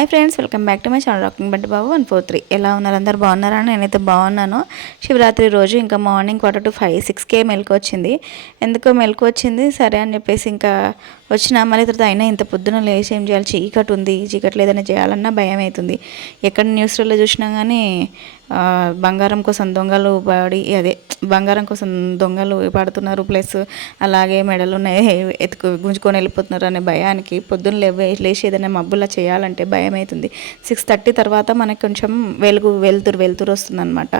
Hi friends, welcome back to my channel rocking Bunty Babu 143. ఎలా ఉన్నారు? అందరు బాగున్నారా? నేనైతే బాగున్నాను. శివరాత్రి రోజు ఇంకా మార్నింగ్ 4:45-6కే మెలకు వచ్చింది. ఎందుకో మెలకు వచ్చింది సరే అని చెప్పేసి ఇంకా వచ్చిన మళ్ళీ తర్వాత అయినా ఇంత పొద్దున లేచి ఏం చేయాలి, చీకటి ఉంది, చీకట్లో ఏదైనా చేయాలన్నా భయం అవుతుంది. ఎక్కడ న్యూస్లలో చూసినా కానీ బంగారం కోసం దొంగలు బంగారం కోసం దొంగలు పడుతున్నారు, ప్లస్ అలాగే మెడలు గుంజుకొని వెళ్ళిపోతున్నారు అనే భయానికి పొద్దున్న లేచి ఏదైనా మబ్బులా చేయాలంటే భయం అవుతుంది. 6:30 తర్వాత మనకి కొంచెం వెలుతురు వస్తుంది అనమాట.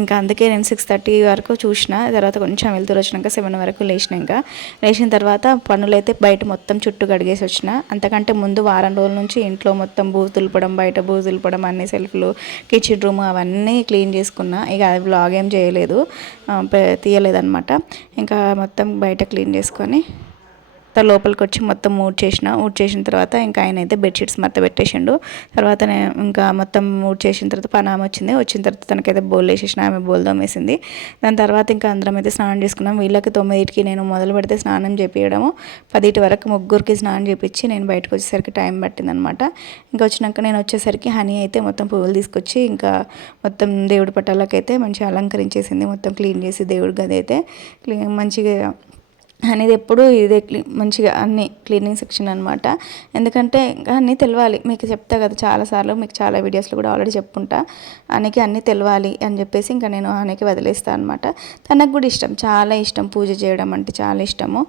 ఇంకా అందుకే నేను 6:30 వరకు చూసిన తర్వాత కొంచెం వెలుతురు వచ్చినాక 7 వరకు లేచిన తర్వాత పనులైతే బయట మొత్తం చుట్టూ గడిగేసి వచ్చిన. అంతకంటే ముందు వారం రోజుల నుంచి ఇంట్లో మొత్తం బూజు దులపడం, బయట బూజు దులపడం, అన్ని సెల్ఫ్లు, కిచెన్ రూమ్ అవన్నీ క్లీన్ చేసుకున్నా. ఇక అది బ్లాగ్ ఏం చేయలేదు, తీయలేదన్నమాట. ఇంకా మొత్తం బయట క్లీన్ చేసుకొని లోపలికి వచ్చి మొత్తం ఊడ్చేసిన తర్వాత ఇంకా ఆయన అయితే బెడ్షీట్స్ మడత పెట్టేసిండు. తర్వాత ఇంకా మొత్తం ఊడ్చేసిన తర్వాత పనామ వచ్చిన తర్వాత తనకైతే బోల్ వేసేసిన, ఆమె బోల్ దోమేసింది. దాని తర్వాత ఇంకా అందరం అయితే స్నానం చేసుకున్నాం. వీళ్ళకి 9కి నేను మొదలు పెడితే స్నానం చేపించడము, 10 వరకు ముగ్గురికి స్నానం చేపించి నేను బయటకు వచ్చేసరికి టైం పట్టిందనమాట. ఇంకా వచ్చినాక నేను వచ్చేసరికి హనీ అయితే మొత్తం పువ్వులు తీసుకొచ్చి ఇంకా మొత్తం దేవుడి పటాలకైతే మంచిగా అలంకరించేసింది. మొత్తం క్లీన్ చేసి దేవుడి గది అయితే మంచిగా అనేది ఎప్పుడు ఇదే మంచిగా అన్ని క్లీనింగ్ సెక్షన్ అనమాట. ఎందుకంటే అన్నీ తెలవాలి, మీకు చెప్తా కదా చాలాసార్లు, మీకు చాలా వీడియోస్లో కూడా ఆల్రెడీ చెప్పుకుంటా. అన్నీ తెలవాలి అని చెప్పేసి ఇంకా నేను ఆనకి వదిలేస్తాను అనమాట. తనకు కూడా ఇష్టం, చాలా ఇష్టం, పూజ చేయడం అంటే చాలా ఇష్టము.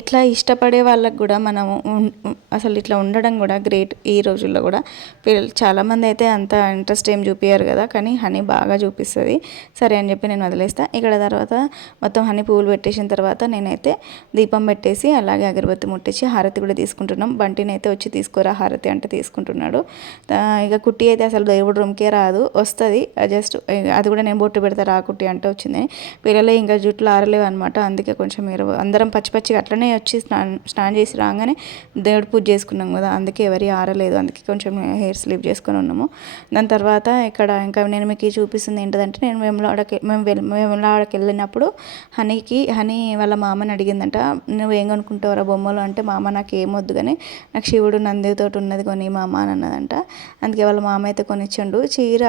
ఇట్లా ఇష్టపడే వాళ్ళకు కూడా మనము అసలు ఇట్లా ఉండడం కూడా గ్రేట్. ఈ రోజుల్లో కూడా పిల్లలు చాలామంది అయితే అంత ఇంట్రెస్ట్ ఏం చూపించారు కదా, కానీ హనీ బాగా చూపిస్తుంది. సరే అని చెప్పి నేను వదిలేస్తాను. ఇక్కడ తర్వాత మొత్తం హనీ పువ్వులు పెట్టేసిన తర్వాత నేనైతే దీపం పెట్టేసి అలాగే అగరబత్తి ముట్టించి హారతి కూడా తీసుకుంటున్నాం. బంటిని అయితే వచ్చి తీసుకోరా హారతి అంటే తీసుకుంటున్నాడు. ఇక కుట్టి అయితే అసలు దేవుడి రూమ్కే రాదు, వస్తుంది జస్ట్ అది కూడా నేను బొట్టు పెడతా రా కుట్టి అంటే వచ్చింది. పిల్లలే ఇంకా జుట్లు ఆరలేవు అనమాట. అందుకే కొంచెం మీరు అందరం పచ్చిగా అట్లనే వచ్చి స్నానం చేసి రాగానే దేవుడి పూజ చేసుకున్నాం కదా, అందుకే ఎవరి ఆరలేదు, అందుకే కొంచెం హెయిర్ స్లీప్ చేసుకొని ఉన్నాము. దాని తర్వాత ఇక్కడ ఇంకా నేను మీకు చూపిస్తుంది ఏంటంటే, నేను వేములవాడకి వెళ్ళినప్పుడు హనీ వాళ్ళ మామని అడిగిందంట, నువ్వు ఏం కొనుక్కుంటావురా బొమ్మలు అంటే, మామ నాకు ఏమొద్దు కానీ నాకు శివుడు నందితో ఉన్నది కొని మామ అని అన్నదంట. అందుకే వాళ్ళ మామ అయితే కొనిచ్చిండు చీర.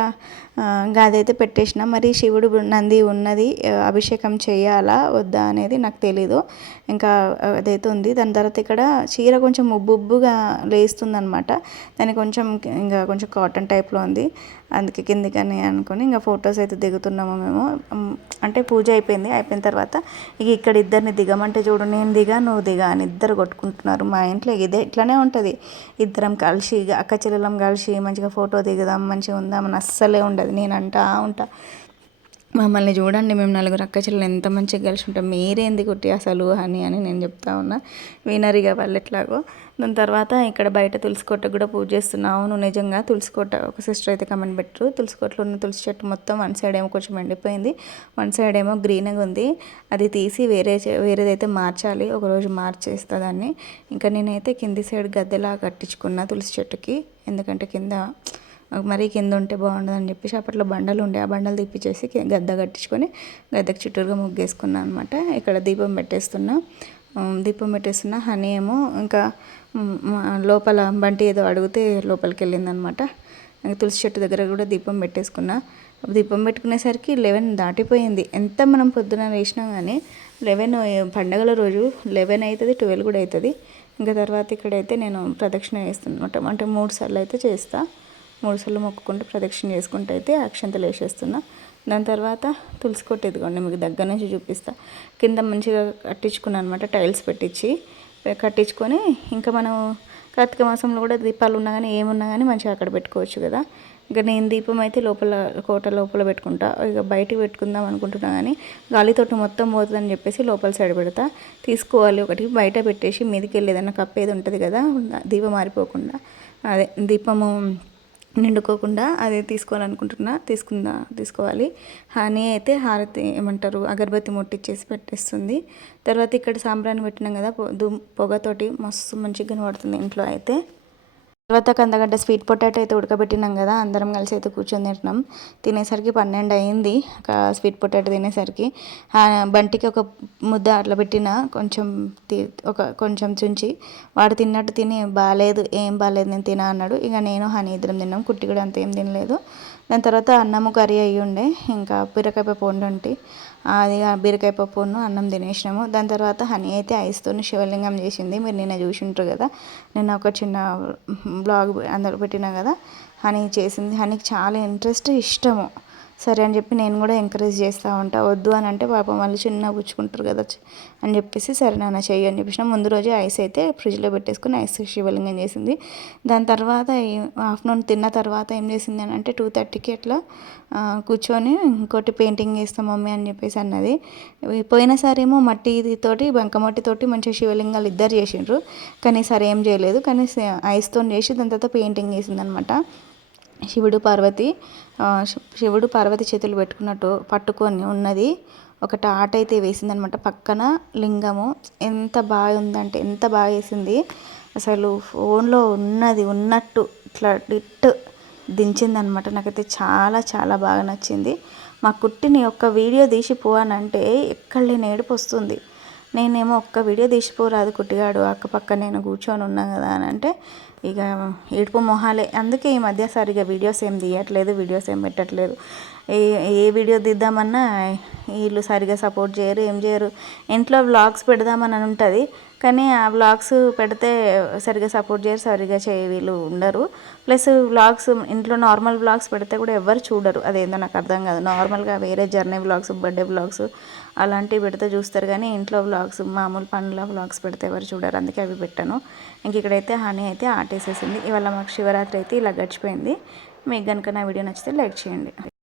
అదైతే పెట్టేసిన. మరి శివుడు నంది ఉన్నది అభిషేకం చేయాలా వద్దా అనేది నాకు తెలీదు. ఇంకా అదైతే ఉంది. దాని తర్వాత ఇక్కడ చీర కొంచెం ఉబ్బుగా లేస్తుంది అనమాట. దానికి కొంచెం కాటన్ టైప్లో ఉంది. అందుకే కిందికని అనుకొని ఇంకా ఫొటోస్ అయితే దిగుతున్నాము మేము. అంటే పూజ అయిపోయిన తర్వాత ఇక్కడ ఇద్దరిని దిగమంటే చూడు, నేను దిగా నువ్వు దిగా అని ఇద్దరు కొట్టుకుంటున్నారు. మా ఇంట్లో ఇట్లానే ఉంటుంది. ఇద్దరం కలిసి అక్క చెల్లెలం కలిసి మంచిగా ఫోటో దిగుదాం, మంచిగా ఉందామని అస్సలే ఉండదు. నేను ఉంటా మమ్మల్ని చూడండి, మేము 4 అక్క చెల్లెలు ఎంత మంచిగా కలిసి ఉంటాం, మీరేంది కుట్టి అసలు అని నేను చెప్తా ఉన్నా. వినరిగా వాళ్ళు ఎట్లాగో. దాని తర్వాత ఇక్కడ బయట తులసికోట కూడా పూజ చేస్తున్నా. అవును నిజంగా తులసికోట, ఒక సిస్టర్ అయితే కమెంట్ పెట్టరు, తులసికోటలో ఉన్న తులసి చెట్టు మొత్తం వన్ సైడ్ ఏమో కొంచెం ఎండిపోయింది, వన్ సైడ్ ఏమో గ్రీన్గా ఉంది. అది తీసి వేరేదైతే మార్చాలి, ఒకరోజు మార్చేస్తా దాన్ని. ఇంకా నేనైతే కింది సైడ్ గద్దెలా కట్టించుకున్నా తులసి చెట్టుకి. ఎందుకంటే మరీ కింద ఉంటే బాగుండదని చెప్పేసి అప్పట్లో బండలు ఉండే, ఆ బండలు తిప్పించేసి గద్ద కట్టించుకొని గద్దకు చుట్టూరుగా ముగ్గేసుకున్నాను అనమాట. ఇక్కడ దీపం పెట్టేస్తున్నా. హనీ ఏమో ఇంకా లోపల బంటి ఏదో అడిగితే లోపలికి వెళ్ళిందనమాట. తులసి చెట్టు దగ్గర కూడా దీపం పెట్టేసుకున్నా. దీపం పెట్టుకునేసరికి 11 దాటిపోయింది. ఎంత మనం పొద్దున వేసినా కానీ 11 పండగల రోజు 11 అవుతుంది, 12 కూడా అవుతుంది. ఇంకా తర్వాత ఇక్కడైతే నేను ప్రదక్షిణ చేస్తున్నమాట. అంటే 3 సార్లు అయితే చేస్తా. 3 సార్లు మొక్కుకుంటూ ప్రదక్షిణ చేసుకుంటూ అయితే అక్షంతలు వేసేస్తున్నా. దాని తర్వాత తులసి కొట్టు ఎదుగుండి మీకు దగ్గర నుంచి చూపిస్తా. కింద మంచిగా కట్టించుకున్నాను అనమాట, టైల్స్ కట్టించుకొని ఇంకా మనం కార్తీక మాసంలో కూడా దీపాలు ఉన్నా కానీ ఏమున్నా కానీ మంచిగా అక్కడ పెట్టుకోవచ్చు కదా. ఇంకా నేను దీపం అయితే కోట లోపల పెట్టుకుంటా. ఇక బయటికి పెట్టుకుందాం అనుకుంటున్నా కానీ గాలితోటి మొత్తం పోతుందని చెప్పేసి లోపల సైడ్ పెడతా. తీసుకోవాలి ఒకటి, బయట పెట్టేసి మీదికి వెళ్ళి ఏదైనా కప్పేది ఉంటుంది కదా, దీపం మారిపోకుండా, అదే దీపము నిండుకోకుండా అదే తీసుకోవాలి. హనీ అయితే హారతి ఏమంటారు అగరబత్తి ముట్టించేసి పెట్టేస్తుంది. తర్వాత ఇక్కడ సాంబ్రాణి పెట్టినాం కదా, పొగతోటి మస్తు మంచిగా కనబడుతుంది ఇంట్లో అయితే. తర్వాత కందగడ్డ స్వీట్ పొటాటో అయితే ఉడకబెట్టినాం కదా, అందరం కలిసి అయితే కూర్చొని తింటున్నాం. తినేసరికి 12 అయింది ఒక స్వీట్ పొటాటో తినేసరికి. బంటికి ఒక ముద్ద అట్లా పెట్టిన, కొంచెం చుంచి వాడు తిన్నట్టు తిని బాగాలేదు, ఏం బాగాలేదు నేను తినా అన్నాడు. ఇక నేను హనీ ఇద్దరం తిన్నాం, కుట్టి కూడా అంత ఏం తినలేదు. దాని తర్వాత అన్నము కర్రీ అయ్యి ఉండే, ఇంకా బీరకాయ పప్పు వండుంటి, అది బీరకాయ పప్పును అన్నం తినేసినాము. దాని తర్వాత హనీ అయితే ఐస్తో శివలింగం చేసింది. మీరు నిన్న చూసి ఉంటారు కదా, నిన్న ఒక చిన్న బ్లాగ్ అందరూ పెట్టినా కదా, హనీ చేసింది. హనీకి చాలా ఇంట్రెస్ట్, ఇష్టము. సరే అని చెప్పి నేను కూడా ఎంకరేజ్ చేస్తూ ఉంటా. వద్దు అని అంటే పాపం వాళ్ళు చిన్న పుచ్చుకుంటారు కదా అని చెప్పేసి, సరే నాన్న చెయ్యి అని చెప్పేసిన. ముందు రోజే ఐస్ అయితే ఫ్రిడ్జ్లో పెట్టేసుకుని ఐస్ శివలింగం చేసింది. దాని తర్వాత ఆఫ్టర్నూన్ తిన్న తర్వాత ఏం చేసింది అని అంటే 2:30కి అట్లా కూర్చొని ఇంకోటి పెయింటింగ్ వేస్తాం మమ్మీ అని చెప్పేసి అన్నది. పోయినసారి ఏమో మట్టితోటి బంకమట్టితోటి మంచిగా శివలింగాలు ఇద్దరు చేసిండ్రు, కానీ సరే ఏం చేయలేదు. కానీ ఐస్తో చేసి దాని తర్వాత పెయింటింగ్ వేసిందనమాట. శివుడు పార్వతి చేతులు పట్టుకొని ఉన్నది ఒకటి ఆట అయితే వేసిందనమాట. పక్కన లింగము ఎంత బాగా ఉందంటే ఎంత బాగా వేసింది అసలు. ఫోన్లో ఉన్నట్టు ఇట్లా డిట్ దించిందనమాట. నాకైతే చాలా చాలా బాగా నచ్చింది. మా కుట్టిని ఒక్క వీడియో తీసి పోవానంటే ఎక్కడ లేని ఏడుపు వస్తుంది. నేనేమో ఒక్క వీడియో తీసిపోరాదు కుట్టిగాడు, అక్కపక్క నేను కూర్చొని ఉన్నాను కదా అని అంటే ఇక ఏడుపు మొహాలే. అందుకే ఈ మధ్య సరిగా వీడియోస్ ఏం తీయట్లేదు, వీడియోస్ ఏం పెట్టట్లేదు. ఏ వీడియో తీద్దామన్నా వీళ్ళు సరిగా సపోర్ట్ చేయరు, ఏం చేయరు. ఇంట్లో వ్లాగ్స్ పెడదామని ఉంటుంది, కానీ ఆ వ్లాగ్స్ పెడితే సరిగా సపోర్ట్ చేయరు, సరిగా వీళ్ళు ఉండరు. ప్లస్ వ్లాగ్స్ ఇంట్లో నార్మల్ వ్లాగ్స్ పెడితే కూడా ఎవరు చూడరు, అదేందో నాకు అర్థం కాదు. నార్మల్గా వేరే జర్నీ వ్లాగ్స్, బర్త్డే వ్లాగ్స్ అలాంటివి పెడితే చూస్తారు, కానీ ఇంట్లో వ్లాగ్స్ మామూలు పనుల వ్లాగ్స్ పెడితే ఎవరు చూడరు. అందుకే అవి పెట్టాను. ఇంక ఇక్కడైతే హనీ అయితే ఆటేసేసింది. ఇవాళ మాకు శివరాత్రి అయితే ఇలా గడిచిపోయింది. మీకు కనుక నా వీడియో నచ్చితే లైక్ చేయండి.